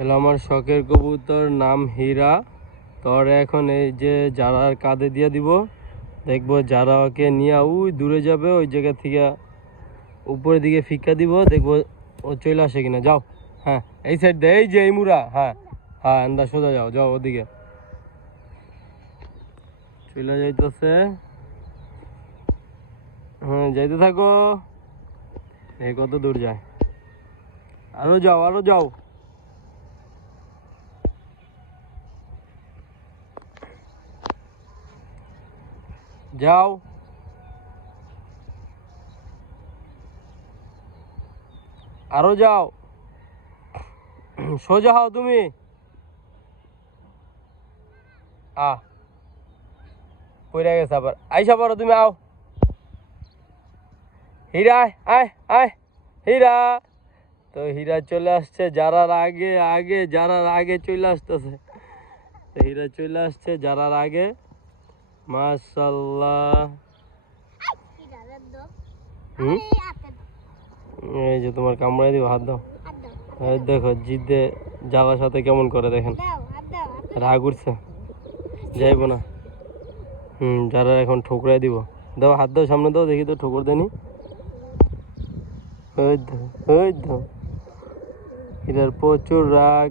এলো আমার শখের কবুতর, নাম হীরা। তোর এখন এই যে জারার কাঁধে দিয়ে দিব, দেখবো যারা ওকে নিয়ে ওই দূরে যাবে, ওই জায়গা থেকে উপরের দিকে ফিক্কা দিব, দেখবো ও চলে আসে কিনা। যাও, হ্যাঁ এই সাইড দে, এই যে এই মুড়া, হ্যাঁ হ্যাঁ আন্দা সোজা যাও, যাও ওদিকে চলে যাইতেছে। হ্যাঁ যাইতে থাকো, এই কত দূর যায়, আরো যাও আরো যাও। যাও, আরো যাও, সোজা হও তুমি। পড়ে গেছে আবার, আইসা পড়ো তুমি, আও হীরা, আয় আয় আয় হীরা। তো হীরা চলে আসছে যারার আগে, যারার আগে চলে আসতেছে। তো হীরা চলে আসছে যারার আগে, মাশাআল্লাহ। এই যে তোমার কামড়াই দিব, হাত দাও। দেখো জিদে জ্বালার সাথে কেমন করে, দেখেন রাগ উঠছে, যাইব না। যারা এখন ঠোকরাই দিব, দাও হাত দাও, সামনে দাও, দেখি তো ঠোকর দেনি। এটার প্রচুর রাগ।